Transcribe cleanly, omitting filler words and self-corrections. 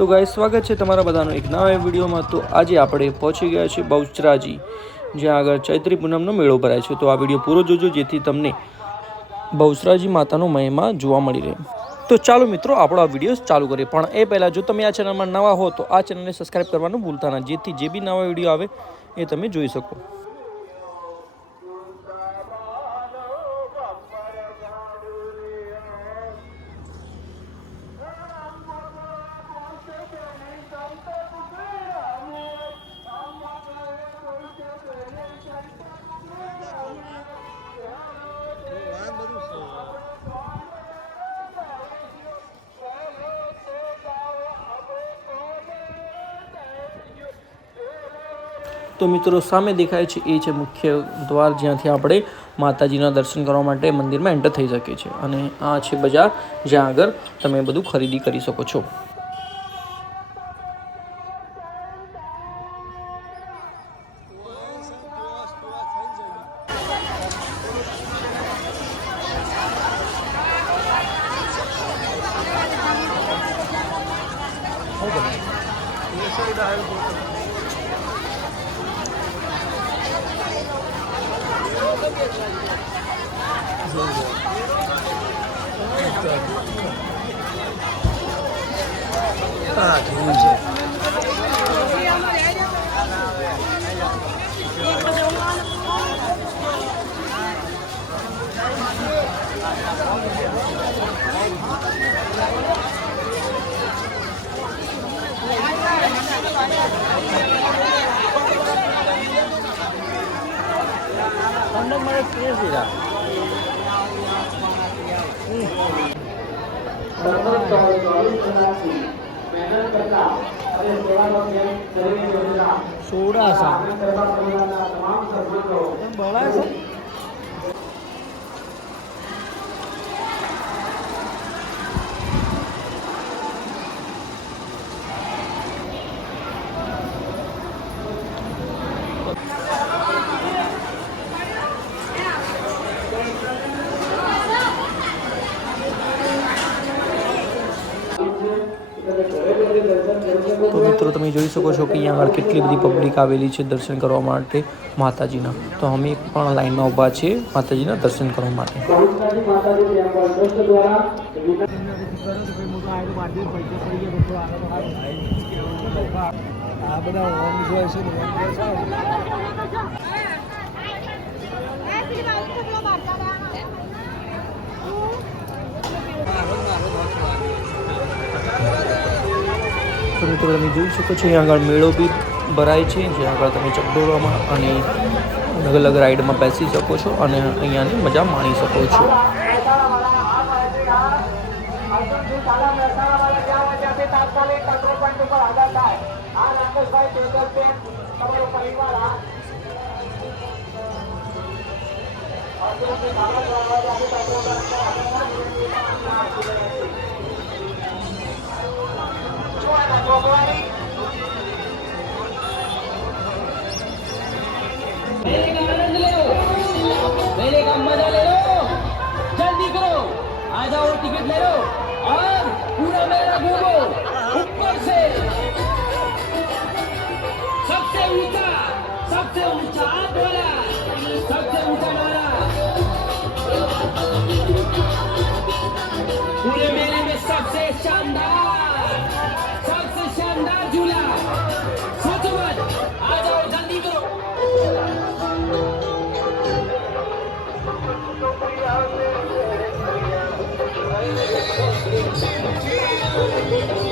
તો ગાઈસ સ્વાગત છે તમારા બધાનું એક નવા વિડીયોમાં। તો આજે આપણે પહોંચી ગયા છીએ બહુચરાજી, જ્યાં આગળ ચૈત્રી પૂનમનો મેળો ભરાય છે। તો આ વિડીયો પૂરો જોજો જેથી તમને બહુચરાજી માતાનો મહિમા જોવા મળી રહે। તો ચાલો મિત્રો આપણો આ વિડીયો ચાલુ કરીએ, પણ એ પહેલાં જો તમે આ ચેનલમાં નવા હો તો આ ચેનલને સબસ્ક્રાઈબ કરવાનું ભૂલતા ના, જેથી જે બી નવા વિડીયો આવે એ તમે જોઈ શકો। તો મિત્રો સામે દેખાય છે એ છે મુખ્ય દ્વાર, જ્યાંથી આપણે માતાજીના દર્શન કરવા માટે મંદિરમાં એન્ટર થઈ શકે છે। અને આ છે બજાર, જ્યાં આગળ તમે બધું ખરીદી કરી શકો છો। સોડા બોલાય છે। તો મિત્રો તમે જોઈ શકો છો કે અહીંયા આગળ કેટલી બધી પબ્લિક આવેલી છે દર્શન કરવા માટે માતાજીના। તો અમે પણ લાઈનમાં ઊભા છીએ માતાજીના દર્શન કરવા માટે। તો મિત્રો તમે જોઈ શકો છો અહીંયા આગળ મેળો બી ભરાય છે, જ્યાં આગળ તમે ચકડોળમાં અને અલગ અલગ રાઈડમાં બેસી શકો છો અને અહીંયાની મજા માણી શકો છો। मेले का मजा ले लो, जल्दी करो, आ जाओ टिकट ले लो और पूरा मेला घूमो ऊपर से। सबसे ऊंचा डोला, सबसे ऊंचा डोला पूरे मेले में सबसे शानदार झूला। सोचो मत, आ जाओ जल्दी करो। Thank you.